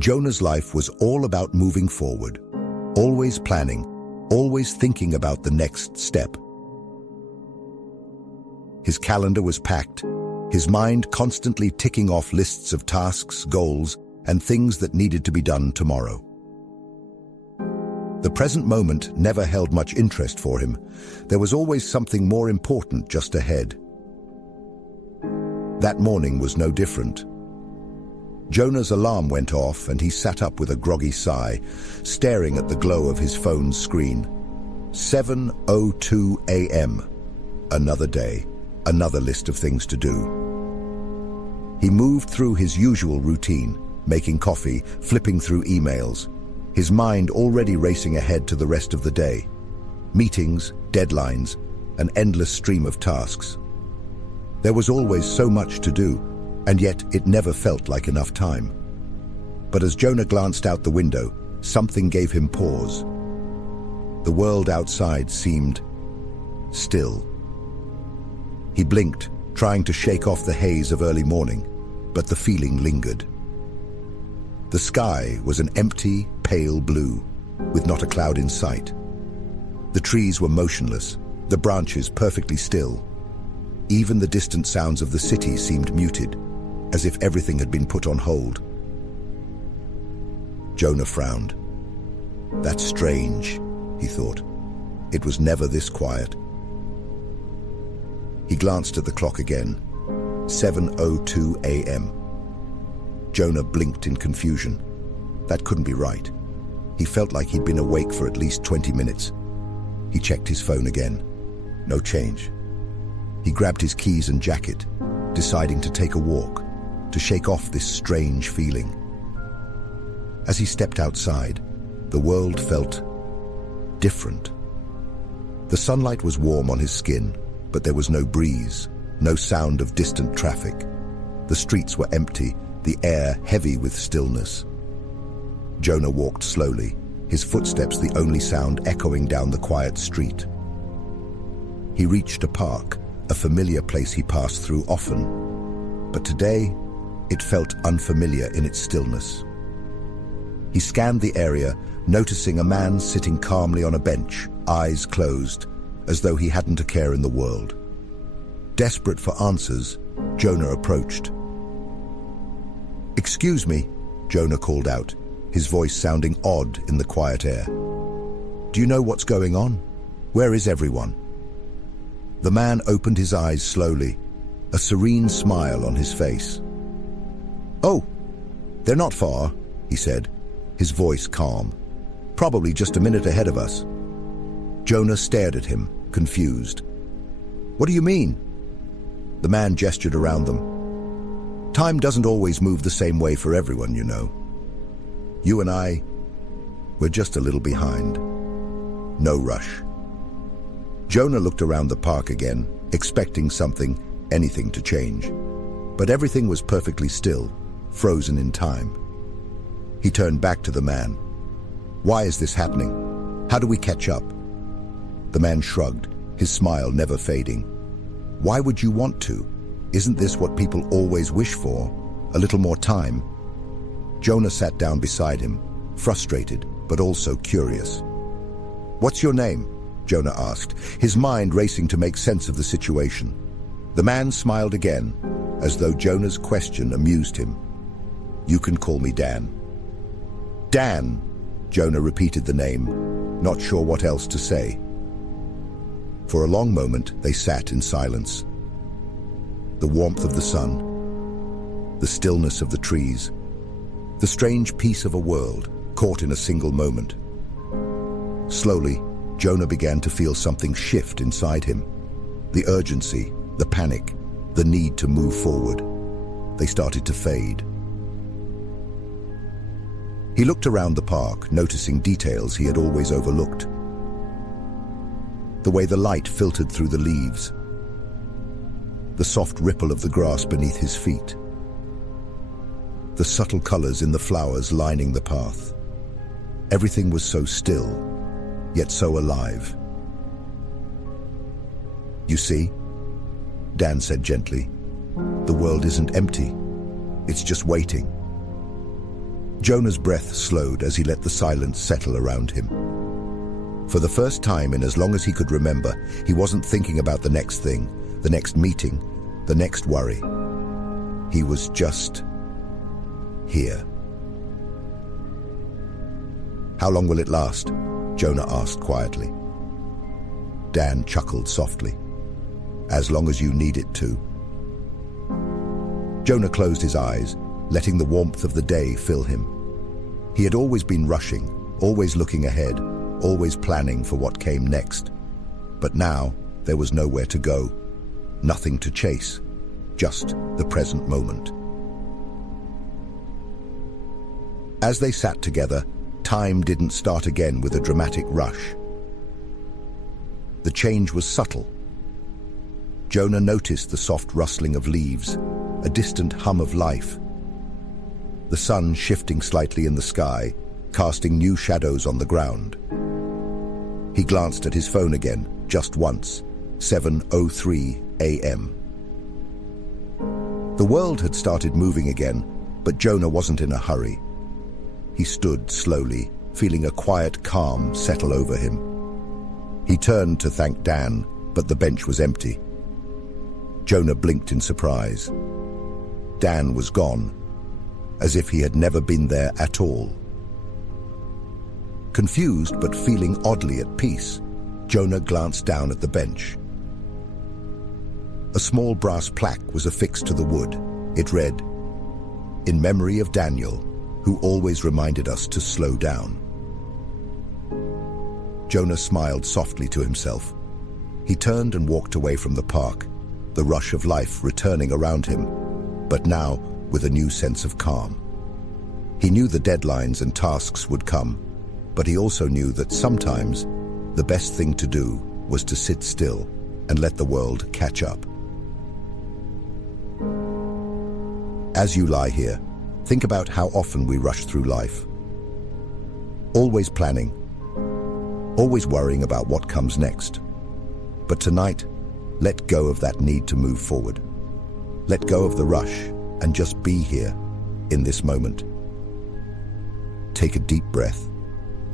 Jonah's life was all about moving forward, always planning, always thinking about the next step. His calendar was packed, his mind constantly ticking off lists of tasks, goals, and things that needed to be done tomorrow. The present moment never held much interest for him. There was always something more important just ahead. That morning was no different. Jonah's alarm went off and he sat up with a groggy sigh, staring at the glow of his phone's screen. 7:02 a.m. Another day, another list of things to do. He moved through his usual routine, making coffee, flipping through emails, his mind already racing ahead to the rest of the day. Meetings, deadlines, an endless stream of tasks. There was always so much to do, and yet it never felt like enough time. But as Jonah glanced out the window, something gave him pause. The world outside seemed still. He blinked, trying to shake off the haze of early morning, but the feeling lingered. The sky was an empty, pale blue, with not a cloud in sight. The trees were motionless, the branches perfectly still. Even the distant sounds of the city seemed muted, as if everything had been put on hold. Jonah frowned. That's strange, he thought. It was never this quiet. He glanced at the clock again. 7:02 a.m. Jonah blinked in confusion. That couldn't be right. He felt like he'd been awake for at least 20 minutes. He checked his phone again. No change. He grabbed his keys and jacket, deciding to take a walk, to shake off this strange feeling. As he stepped outside, the world felt different. The sunlight was warm on his skin, but there was no breeze, no sound of distant traffic. The streets were empty, the air heavy with stillness. Jonah walked slowly, his footsteps the only sound echoing down the quiet street. He reached a park, a familiar place he passed through often, but today it felt unfamiliar in its stillness. He scanned the area, noticing a man sitting calmly on a bench, eyes closed, as though he hadn't a care in the world. Desperate for answers, Jonah approached. "Excuse me," Jonah called out, his voice sounding odd in the quiet air. "Do you know what's going on? Where is everyone?" The man opened his eyes slowly, a serene smile on his face. "Oh, they're not far," he said, his voice calm. "Probably just a minute ahead of us." Jonah stared at him, confused. "What do you mean?" The man gestured around them. "Time doesn't always move the same way for everyone, you know. You and I, we're just a little behind. No rush." Jonah looked around the park again, expecting something, anything to change. But everything was perfectly still, frozen in time. He turned back to the man. "Why is this happening? How do we catch up?" The man shrugged, his smile never fading. "Why would you want to? Isn't this what people always wish for? A little more time?" Jonah sat down beside him, frustrated, but also curious. "What's your name?" Jonah asked, his mind racing to make sense of the situation. The man smiled again, as though Jonah's question amused him. "You can call me Dan." "Dan," Jonah repeated the name, not sure what else to say. For a long moment, they sat in silence. The warmth of the sun, the stillness of the trees, the strange peace of a world caught in a single moment. Slowly, Jonah began to feel something shift inside him. The urgency, the panic, the need to move forward. They started to fade. He looked around the park, noticing details he had always overlooked. The way the light filtered through the leaves, the soft ripple of the grass beneath his feet, the subtle colors in the flowers lining the path. Everything was so still, yet so alive. "You see," Dan said gently, "the world isn't empty. It's just waiting." Jonah's breath slowed as he let the silence settle around him. For the first time in as long as he could remember, he wasn't thinking about the next thing, the next meeting, the next worry. He was just here. "How long will it last?" Jonah asked quietly. Dan chuckled softly. "As long as you need it to." Jonah closed his eyes, letting the warmth of the day fill him. He had always been rushing, always looking ahead, always planning for what came next. But now there was nowhere to go, nothing to chase, just the present moment. As they sat together, time didn't start again with a dramatic rush. The change was subtle. Jonah noticed the soft rustling of leaves, a distant hum of life. The sun shifting slightly in the sky, casting new shadows on the ground. He glanced at his phone again, just once, 7:03 a.m. The world had started moving again, but Jonah wasn't in a hurry. He stood slowly, feeling a quiet calm settle over him. He turned to thank Dan, but the bench was empty. Jonah blinked in surprise. Dan was gone, as if he had never been there at all. Confused but feeling oddly at peace, Jonah glanced down at the bench. A small brass plaque was affixed to the wood. It read, "In memory of Daniel, who always reminded us to slow down." Jonah smiled softly to himself. He turned and walked away from the park, the rush of life returning around him, but now with a new sense of calm. He knew the deadlines and tasks would come, but he also knew that sometimes the best thing to do was to sit still and let the world catch up. As you lie here, think about how often we rush through life. Always planning, always worrying about what comes next. But tonight, let go of that need to move forward. Let go of the rush and just be here, in this moment. Take a deep breath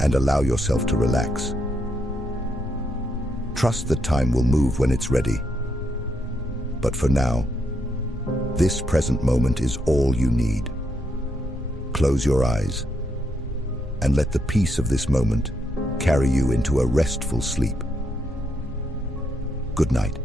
and allow yourself to relax. Trust that time will move when it's ready. But for now, this present moment is all you need. Close your eyes and let the peace of this moment carry you into a restful sleep. Good night.